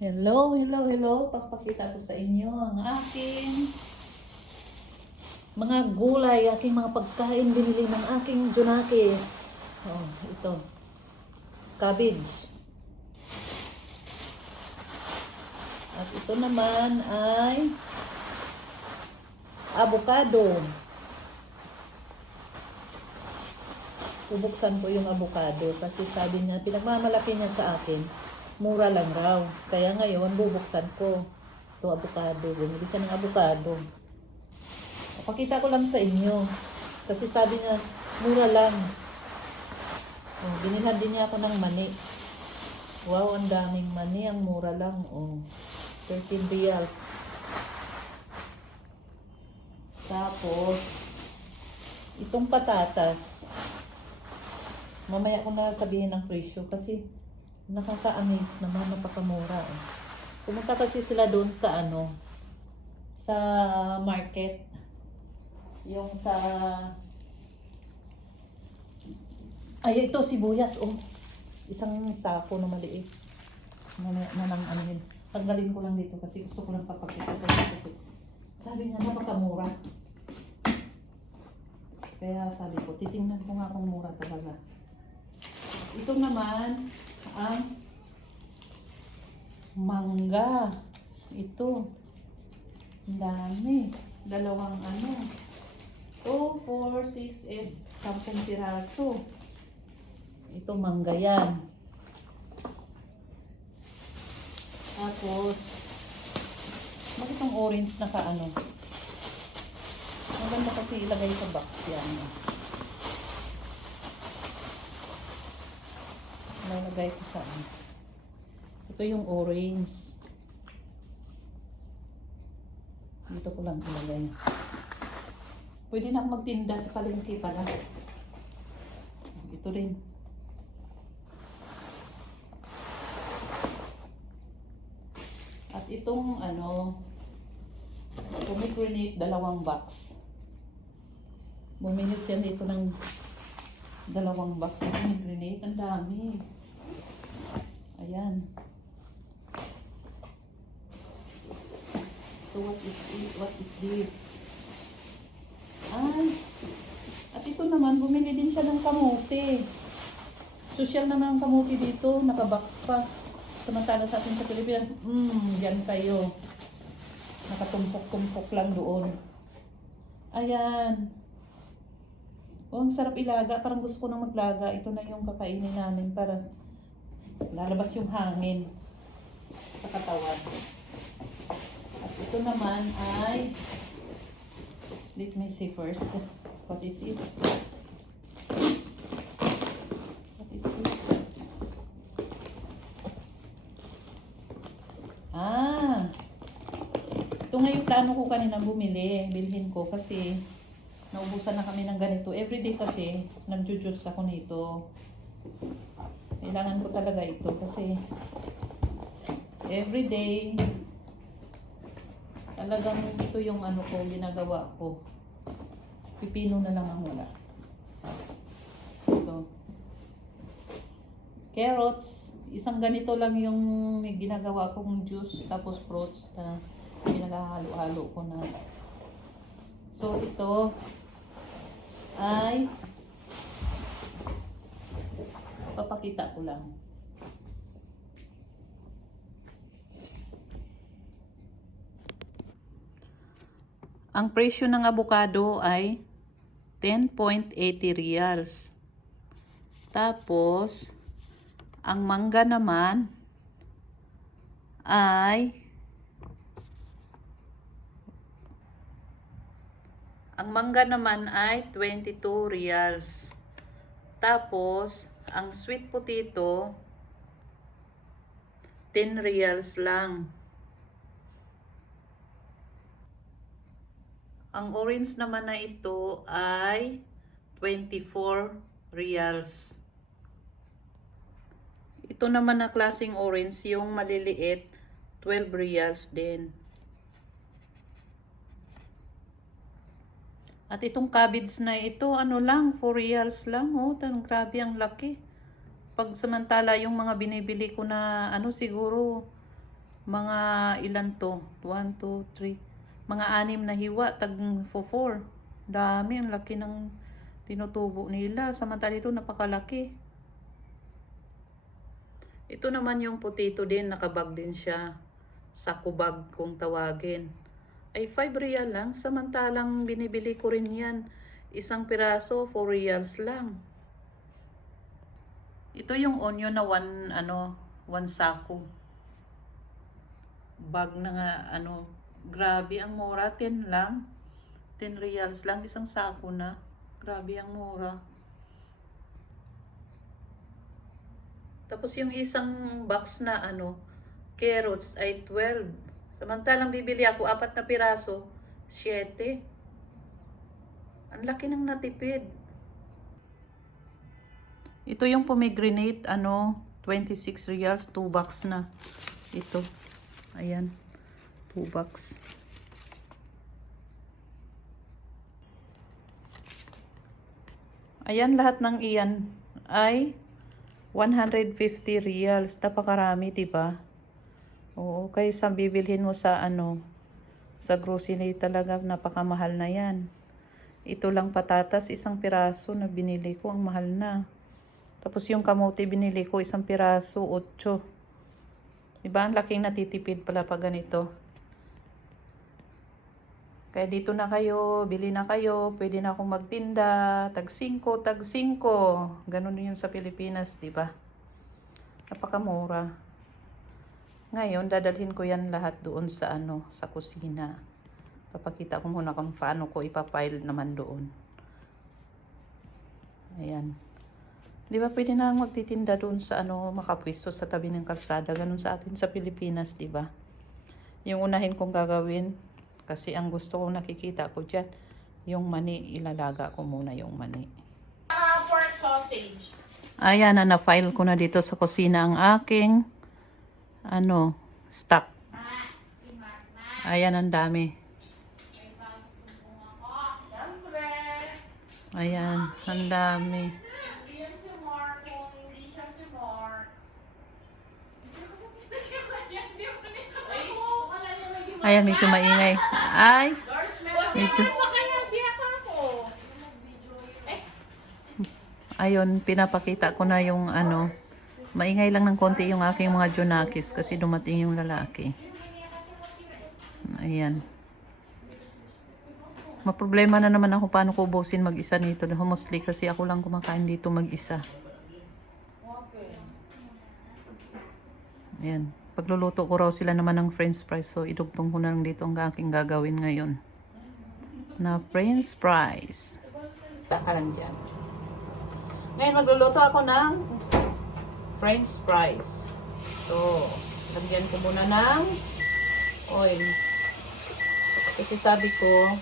Hello, hello, hello. Papakita ko sa inyo ang aking mga gulay, aking mga pagkain binili ng aking Junakis. Oh, ito. Cabbage. At ito naman ay avocado. Bubuksan ko yung avocado kasi sabi niya, pinagmamalaki niya sa akin, mura lang raw. Kaya ngayon, bubuksan ko ito avocado. Bumili siya ng avocado. Pakita ko lang sa inyo. Kasi sabi niya, mura lang. Oh, binilhan din niya ako ng mani. Wow, ang daming mani. Ang mura lang. Oh, 13 reals. Tapos, itong patatas. Mamaya ko na sabihin ang presyo kasi nakaka-amaze naman, napakamura. Pumunta kasi sila doon sa sa market. Yung sa ay, ito sibuyas, oh. Isang sako na maliit. Tanggalin ko lang dito kasi gusto ko lang papakita sa inyo kasi sabi niya napakamura. Kaya sabi ko, titingnan ko nga kung mura talaga. Ito naman ang mangga. Ito. Ang dami. Dalawang 2, 4, 6, 8, 10 piraso. Ito mangga yan. Tapos, bakit itong orange na maganda kasi ilagay sa box yan. Nalagay ko sa ito yung orange. Dito ko lang ilagay. Pwede na akong magtinda sa palengke pala. Ito rin. At itong pomegranate, 2 box. Bumili siya dito ng 2 box ng pomegranate. Ang dami. Ayan. So what is this? At ito naman, bumili din siya ng kamote. Social naman ang kamote dito, nakabox pa. Samantala sa atin sa Pilipinas, yan kayo. Nakatumpok-tumpok lang doon. Ayan. Oh, ang sarap ilaga. Parang gusto ko na maglaga. Ito na yung kakainin namin para lalabas yung hangin sa katawan. At ito naman ay, let me see first. What is it? What is it? Ito nga yung plano ko kanina bumili. Bilhin ko kasi naubusan na kami ng ganito. Everyday kasi nagjujuice ako nito. Kailangan ko talaga ito kasi everyday talagang ito yung ginagawa ko. Pipino na lang ang wala. Ito. Carrots. Isang ganito lang yung ginagawa kong juice. Tapos fruits na pinaghahalo-halo ko na. So ito ay papakita ko lang. Ang presyo ng avocado ay 10.80 reals. Tapos, ang mangga naman ay 22 reals. Tapos, ang sweet potato 10 reals lang. Ang orange naman na ito ay 24 reals. Ito naman na klaseng orange, yung maliliit, 12 reals din. At itong cabbage na ito, 4 reals lang. Oh, grabe ang laki. Pag samantala yung mga binibili ko na siguro Mga ilan to? 1, 2, 3. Mga 6 na hiwa, tag 4. Dami, ang laki ng tinutubo nila. Samantala ito, napakalaki. Ito naman yung potato din, nakabag din siya. Sako bag kung tawagin. Ay 5 real lang, samantalang binibili ko rin yan. Isang piraso, 4 reals lang. Ito yung onion na 1 sako. Bag na nga, grabe ang mura, 10 lang. 10 reals lang, isang sako na. Grabe ang mura. Tapos yung isang box na carrots ay 12. Samantalang bibili ako 4 na piraso, 7. Ang laki ng natipid. Ito yung pomegranate, 26 reals, 2 box na. Ito. Ayan, 2 box. Ayan, lahat ng iyan ay 150 reals. Napakarami, diba? Oo, kaysa bibilhin mo sa sa grocery talaga, napakamahal na yan. Ito lang patatas, isang piraso na binili ko, ang mahal na. Tapos yung kamote binili ko, isang piraso, 8. Diba? Ang laking natitipid pala pag ganito. Kaya dito na kayo, bili na kayo, pwede na akong magtinda, tag 5, tag 5. Ganun yun sa Pilipinas, diba? Napakamura. Ngayon, dadalhin ko yan lahat doon sa sa kusina. Papakita ko muna kung paano ko ipapile naman doon. Ayan. Di ba pwede na magtitinda doon sa makapwisto sa tabi ng kalsada. Ganun sa atin sa Pilipinas, di ba? Yung unahin kong gagawin, kasi ang gusto kong nakikita ko dyan, yung mani, ilalaga ko muna yung mani. Pork sausage. Ayan na-file ko na dito sa kusina ang aking, stock. Ayan, ang dami. Ayan, ang dami. Ayan, medyo maingay. Ay, medyo. Ayun, pinapakita ko na yung maingay lang ng konti yung aking mga junakis kasi dumating yung lalaki. Ayan. Maproblema na naman ako paano ko ubusin mag-isa nito. Mostly kasi ako lang kumakain dito mag-isa. Ayan. Pagluluto ko raw sila naman ng french fries. So, idugtong ko na lang dito ang aking gagawin ngayon. Na french fries. Takaran dyan. Ngayon, magluluto ako ng french fries. So, lagyan ko muna ng oil. Kasi sabi ko,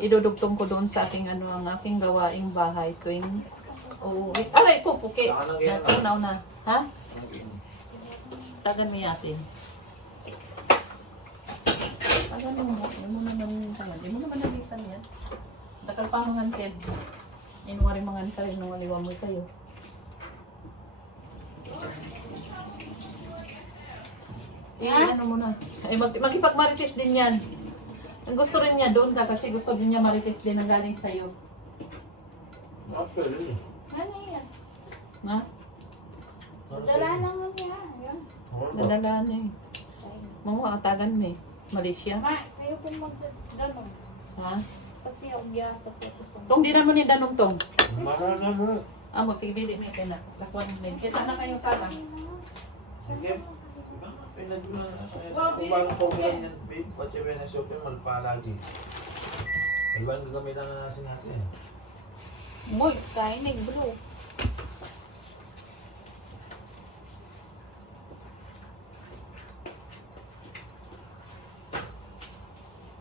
idudugtong ko doon sa aking ang aking gawaing bahay tuwing aray po, puki. Natunaw na. Ha? Tagan mo yatin. Tagan mo. Hindi mo naman tangan. Hindi mo naman nabisan yan. Takal pa mga ted. Inuwari mga ted. Inuwaliwa mo kayo. Ano mo na. Ay, magipagmarites din yan. Ang gusto rin niya doon ka kasi gusto din niya marites din ang galing sa'yo. Ano yan? Ha? Dala naman niya. Yan. Nadala na eh. Atagan mo eh. Malaysia. Ma, kayo pong mag-ganon. Ha? Kasi ako biyasa po ito sa... Tong di naman yung danong tong. Marana. Amo, sige, bili mo yung lakuan mo din. Kita na kayo sana. Sige. Pinagbulan na sa kung bagong program yan, babe, pati ba na shopping mall pa lagi. Ibang gagamitan na nasin natin eh. Moy, kain nag-blue.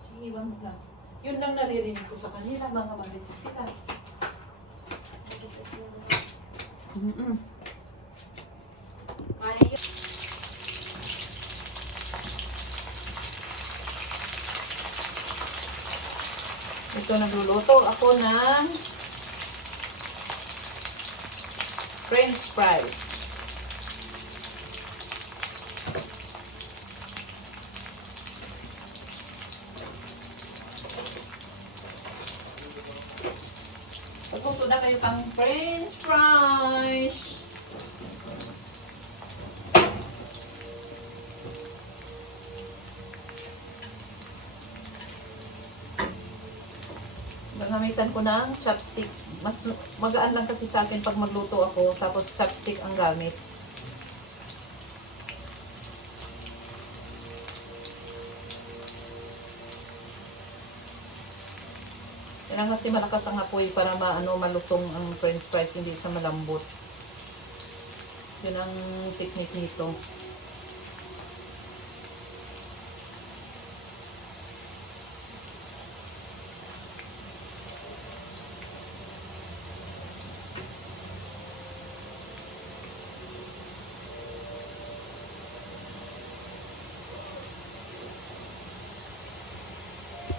Sige, iwan mo lang. Yun lang naririnig ko sa kanila, mga malitis sila. Mario. Ito, nagluluto ako ng french fries. pang french fries. Gagamitan ko ng chopstick. Mas magaan lang kasi sa akin pag magluto ako, tapos chopstick ang gamit. Kailangan kasi malakas ang apoy para malutong ang french fries, hindi siya malambot. Yun ang technique nito.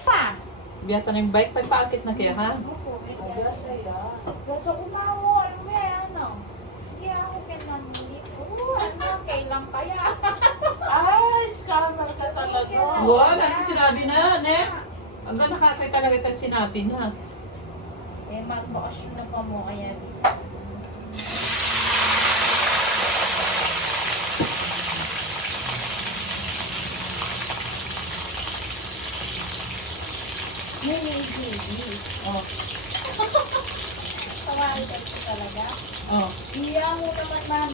Pa! Biasa na yung bike, paakit na kaya ha? Opo, may Biasa yan. Gusto ko na ako, ano ba ano? Hindi ako kinamit. Ano, kailan kaya? Ay, scammer ka talaga. Wow, ano sinabi na, ne? Hanggang nakakita na kita sinabi na. Eh, magbakasyon na pa mo, kaya bisa. Baby. Oh, Tawari ka talaga. oh. Iya mo naman, ma'am.